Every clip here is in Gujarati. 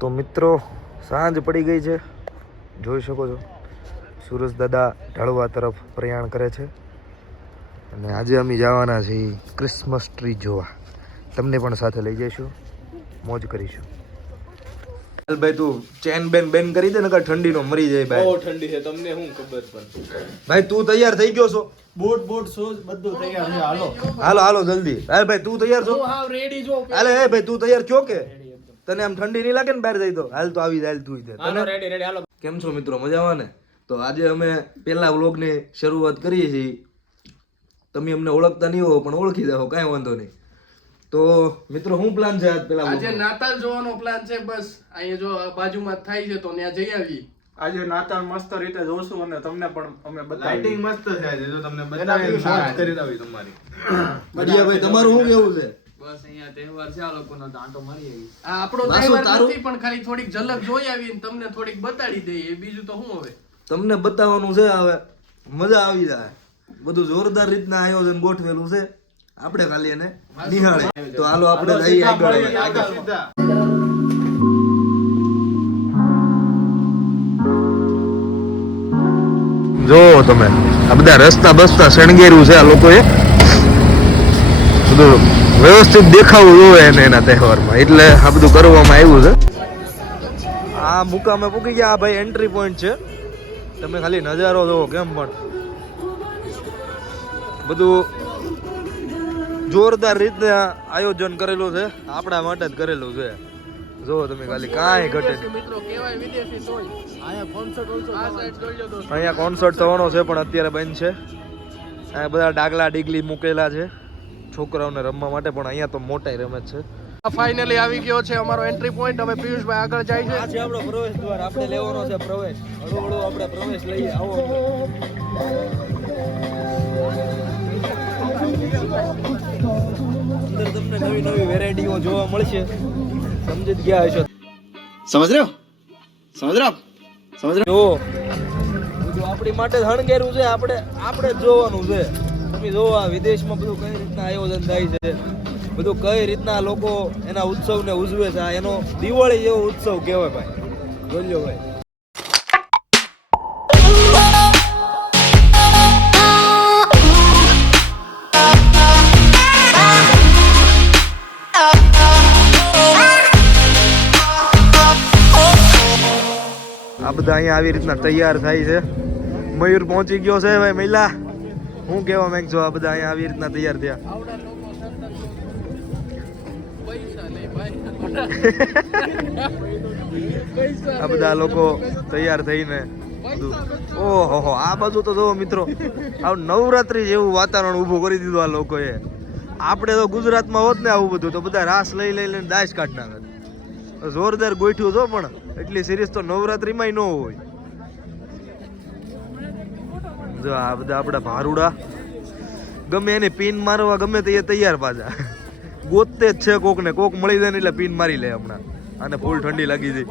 તો મિત્રો સાંજ પડી ગઈ છે, જોઈ શકો છો સુરજ દાદા ઢળવા તરફ પ્રયાણ કરે છે અને આજે અમે જવાના છીએ ક્રિસમસ ટ્રી જોવા. તમને પણ સાથે લઈ જઈશું, મોજ કરીશું. ભાઈ તું ચેન બેન કરી દે ને કે ઠંડીનો મરી જાય ભાઈ. બહુ ઠંડી છે, તમને શું ખબર પણ. ભાઈ તું તૈયાર થઈ ગયો છો? બોટ શોઝ બધું તૈયાર છે. હાલો જલ્દી. હાલ ભાઈ તું તૈયાર છો? હું હાવ રેડી જો. હાલે એ ભાઈ તું તૈયાર છો કે? તને આમ ઠંડી નહીં લાગે ને બહાર જઈ તો? હાલ તો આવી જાય તું. હાલો રેડી હાલો. કેમ છો મિત્રો, મજામાં ને? તો આજે અમે પહેલા વ્લોગની શરૂઆત કરીએ છીએ. તમે અમને ઓળખતા નહીં હો પણ ઓળખી જાઓ, કાંઈ વાંધો નહીં. તો મિત્રો શું પ્લાન છે આજ? પેલા આજે નાતાલ જોવાનો પ્લાન છે. બસ અહીંયા જો બાજુમાં જ થાય છે તો ત્યાં જઈ આવી. આજે નાતાલ મસ્ત રીતે જોશું અને તમને પણ અમે બતાવીએ. લાઇટિંગ મસ્ત છે આજે, જો તમને બતાવીએ મોજ કરી દઉં તમારી. બઢિયા ભાઈ, તમારું શું કેવું છે? બસ અહીંયા તહેવાર છે, આ લોકોનો દાંટો મારી આવી. આ આપણો તહેવાર નથી પણ ખાલી થોડીક ઝલક જોઈ આવી ને તમને થોડીક બતાડી દઈએ, બીજું તો શું હવે તમને બતાવવાનું છે. હવે મજા આવી જાય, બધું જોરદાર રીતના આયોજન ગોઠવેલું છે, આપણે ખાલી એને નિહાળે. તો હાલો આપણે જઈએ આગળ સીધા. જો તમે આ બધા રસ્તા બસ્તા શણગેર્યું છે આ લોકોએ, બધું વ્યવસ્થિત દેખાવું જોઈએ એને એના તહેવારમાં, એટલે આ બધું કરવામાં આવ્યું છે. આ મુકામે પૂકી ગયા. આ ભાઈ એન્ટ્રી પોઈન્ટ છે, તમે ખાલી નજારો જોવો કેમ પણ બધું જોરદાર રીતે આયોજન કરેલું છે, આપણા માટે જ કરેલું છે. જો તમે ખાલી કાંઈ ઘટે નહીં. મિત્રો કેવાય વિદેશી તોય અહીંયા કોન્સર્ટ આ સાઈડ જોઈ લો. અહીંયા કોન્સર્ટ થવાનો છે પણ અત્યારે બંધ છે. અહીંયા બધા ડાગલા ડીગલી મૂકેલા છે છોકરાઓને રમવા માટે, પણ અહીંયા તો મોટાઈ રમત છે. ફાઇનલી આવી ગયો છે અમારો એન્ટ્રી પોઈન્ટ. હવે પિયુષભાઈ આગળ જાય છે. આ છે આપણો પ્રવેશ દ્વાર, આપણે લેવાનો છે પ્રવેશ. હળવું આપણે પ્રવેશ લઈએ. આવો અંદર તમને નવી નવી વેરાયટીઓ જોવા મળશે, સમજી જ ગયા હશો. સમજ રહ્યો જો બધું આપણી માટે હણગેરું છે, આપણે જ જોવાનું છે. તમે જોવો આ વિદેશમાં બધું કઈ રીતના આયોજન થાય છે, બધું કઈ રીતના લોકો એના ઉત્સવને ઉજવે છે. આ એનો દિવાળી જેવો ઉત્સવ કહેવાય ભાઈ. જોજો ભાઈ. આ બધા અહીંયા આવી રીતના તૈયાર થાય છે. મયુર પહોંચી ગયો છે ભાઈ. મહિલા હું કહેવા માંગજો, આ બધા અહીંયા આવી રીતના તૈયાર થયા. આ બધા લોકો તૈયાર થઈને ઓહો આ બાજુ તો જોવો મિત્રો, આ નવરાત્રી જેવું વાતાવરણ ઊભું કરી દીધું આ લોકોએ. આપણે તો ગુજરાતમાં હોત ને આવું બધું તો બધા રાસ લઈને દાશ કાઢ નાખે. જોરદાર ગોઠ્યું છો, પણ એટલી સિરીઝ તો નવરાત્રીમાં ન હોય. જો આ બધા આપણા ભારુડા ગમે એને પીન મારવા ગમે તે તૈયાર પાછા ગોતતે જ છે. કોક ને કોક મળી જાય ને એટલે પીન મારી લે હમણાં. આને ફૂલ ઠંડી લાગી ગઈ,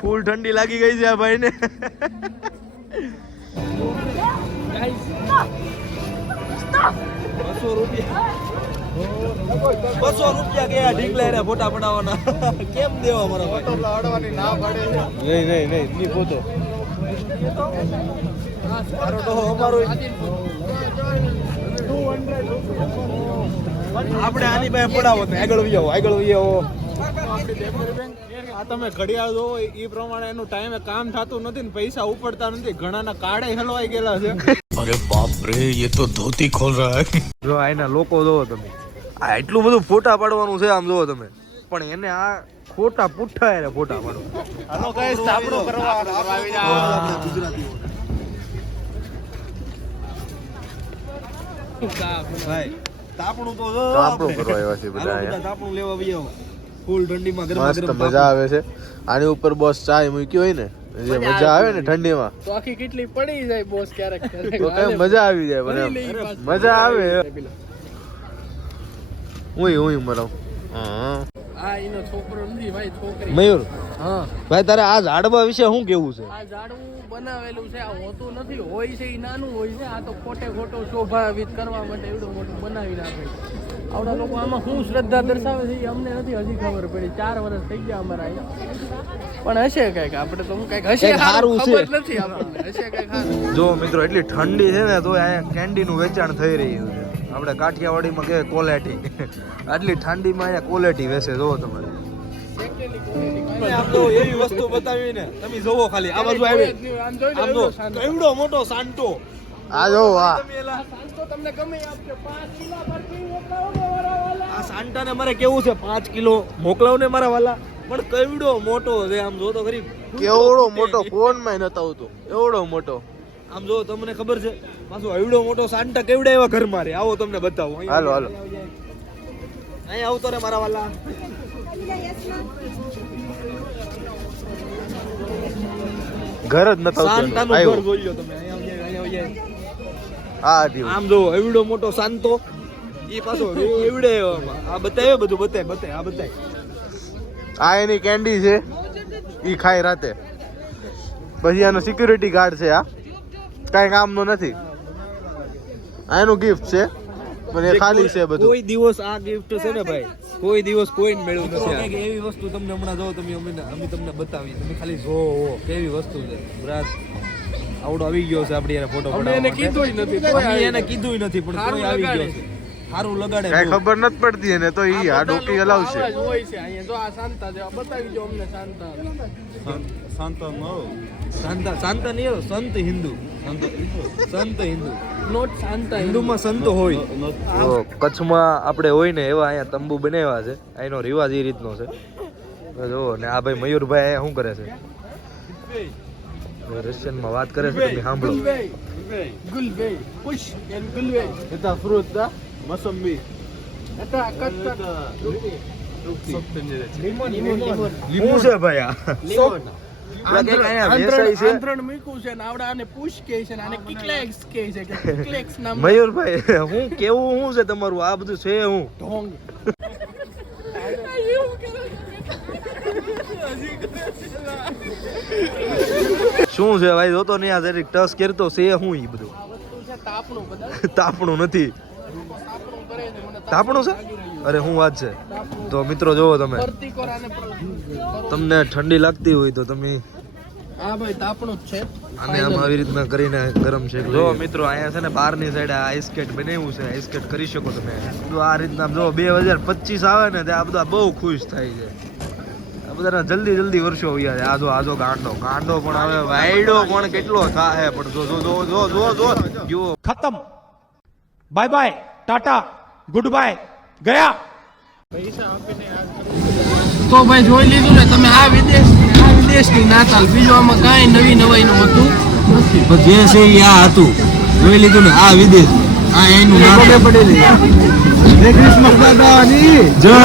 ફૂલ ઠંડી લાગી ગઈ છે આ ભાઈ ને. 200 રૂપિયા ગયા ઢીકલા ફોટા પડાવવાના. કેમ દેવા મારા ભાઈ? નહીં ફોટો આપણે આની પાસે પડાવો તો આગળ વહી આવો. આ તમે ઘડિયાળ જોવો એ પ્રમાણે એનું ટાઈમે કામ થતું નથી ને પૈસા ઉપડતા નથી. ઘણાના કાળે હલવાઈ ગયેલા છે. અરે બાપ રે, ये तो धोती खोल रहा है. જો આના લોકો જોવો તમે, આ એટલું બધું ફોટા પાડવાનું છે આમ જોવો તમે, પણ એને આ ખોટા પુઠ્ઠા એને ફોટા પાડો. હાલો ગાઈસ, તાપણું કરવા આવી જાઓ. ગુજરાતીઓ ભાઈ તાપણું તો જો તાપણું કરવા આવ્યા છે બધા. તાપણું લેવા આવ્યા ફૂલ ઠંડીમાં ગરમા ગરમ મજા આવે છે. આની ઉપર બોસ ચાય મૂકી હોય ને, જે મજા આવે ને ઠંડીમાં, તો આખી કેટલી પડી જાય બોસ ક્યારેક તો કઈ મજા આવી જાય. મને મજા આવે. હું મરાવ. આ એનો છોકરો નથી ભાઈ, છોકરી. મયુર, હા ભાઈ તારે આ ઝાડવા વિશે શું કેવું છે? આ ઝાડવું બનાવેલું છે, આ હોતું નથી. હોય છે એ નાનું હોય છે, આ તો ખોટે ખોટો શોભાવિત કરવા માટે એવડું મોટું બનાવી નાખે. આવડા લોકો આમાં શું શ્રદ્ધા દર્શાવે છે એ અમને નથી હજી ખબર પડી. 4 વર્ષ થઈ ગયા અમારા અહીંયા, પણ હશે કઈક. આપણે તો કઈક હશે કંઈક સારું છે. ખબર નથી આપણને. હશે કઈક સારું. જો મિત્રો એટલી ઠંડી છે ને તો અહીંયા કેન્ડીનું વેચાણ થઈ રહ્યું છે. આપણે કાઠિયાવાડીમાં કે કોલેટી, આટલી ઠંડીમાં અહીંયા કોલેટી વેચે. જો તમે આમ તો એવી વસ્તુ બતાવી ને, તમે જોવો ખાલી આ બાજુ આવી, આમ તો કેવડો મોટો સાંટો. આ જો આ તમને ગમે આપશે 5 કિલો પરથી મોકલાવો મારા વાલા. આ સાંટાને મારે કેવું છે 5 કિલો મોકલાવ ને મારા વાલા, પણ કેવડો મોટો છે. આમ જો તો ખરી કેવડો મોટો, ફોન માં નતો આવતો એવડો મોટો. આમ જો તમને ખબર છે પાછો એવડો મોટો સાંટા કેવડા એવા ઘર મારે. આવો તમને બતાવો. હાલો હાલો અહીંયા આવતો રે મારા વાલા. ઘર જ નતો સાંટાનું ઘર આવ્યો. જોઈ લો તમે. અહીંયા આવીએ. આ દીવ આમ જો એવડો મોટો શાંતો, ઈ પાછો એવડે એવામાં. આ બતાવે બધું બતાય આ બતાય. આ એની કેન્ડી છે, ઈ ખાય રાતે. પછી આનો સિક્યુરિટી ગાર્ડ છે. આ કઈ કામનો નથી. આ એનું ગિફ્ટ છે, પણ એ ખાલી છે બધું. કોઈ દિવસ આ ગિફ્ટ છે ને ભાઈ, કોઈ દિવસ કોઈને મળ્યું નથી. એવી વસ્તુ તમને હમણાં જો તમે અમે તમને બતાવી, તમે ખાલી જોવો કેવી વસ્તુ છે. બરાબર આવડો આવી ગયો છે આપણી એને ફોટો અમે એને કીધું જ નથી. અમે એને કીધું નથી, પણ કોઈ આવી ગયો છે. સારું લગાડે. કઈ ખબર નથી પડતી એને તો ઈ આ ડોકી હલાવશે. આવા જ હોય છે અહીંયા. જો આ શાંતા છે, બતાવી દો અમને શાંતા. શાંતા નહીં હોય, સંત હિન્દુ. સંત હિન્દુ, નોટ શાંતા. હિન્દુમાં સંત હોય. તો કચ્છમાં આપણે હોય ને એવા અહીંયા તંબુ બનાવ્યા છે. અહીંનો રિવાજ એ રીતનો છે. જો ને આ ભાઈ મયુરભાઈ અહીંયા શું કરે છે? રશિયનમાં વાત કરે છે, તમે સાંભળો. ગુલબે પુશ એન ગુલબે એતા ફ્રૂટ દા મસંબી એટા કટ લિમોન લીંબુ છે ભાઈ આ. આંતરણ મૂક્યું છે ને આવડા આને પુશ કહે છે ને આને કિકલેક્સ કહે છે કે કિકલેક્સ નામ મયુરભાઈ હું કેવું શું છે તમારું? આ બધું છે હું ઢોંગ. શું છે ભાઈ? જોતો નહીં આ જરીક ટચ કરતો છે હું ઈ બધું. તાપણું બધા તાપણું નથી. તાપણું કરે છે મને તાપણું છે? અરે હું વાત છે. તો મિત્રો જોવો તમે, ફરતી કોરાને તમને ઠંડી લાગતી હોય તો તમે આ ભાઈ તાપણું જ છે. આને આમ આવી રીતના કરીને ગરમ છે. જો મિત્રો અહીંયા છે ને બહારની સાઈડ આઈસ સ્કેટ બનાવ્યું છે. આઈસ સ્કેટ કરી શકો તમે. તો આ રીતના જો 2025 આવે ને તે આ બધા બહુ ખુશ થાય છે. આ બધાના જલ્દી વર્ષો વ્યા છે. આ જો ગાંડો પણ હવે વાયડો પણ કેટલો થાય. પણ જો જો खत्म bye bye tata goodbye गया. તો ભાઈ જોઈ લીધું ને તમે આ વિદેશની નાતાલ. બીજું આમાં કાંઈ નવી નવાઈનું હતું નથી. જે છે એ આ હતું. જોઈ લીધું ને આ વિદેશ, આ એનું નામ પડેલી. જય ક્રિસ્મસ દાદાની જય.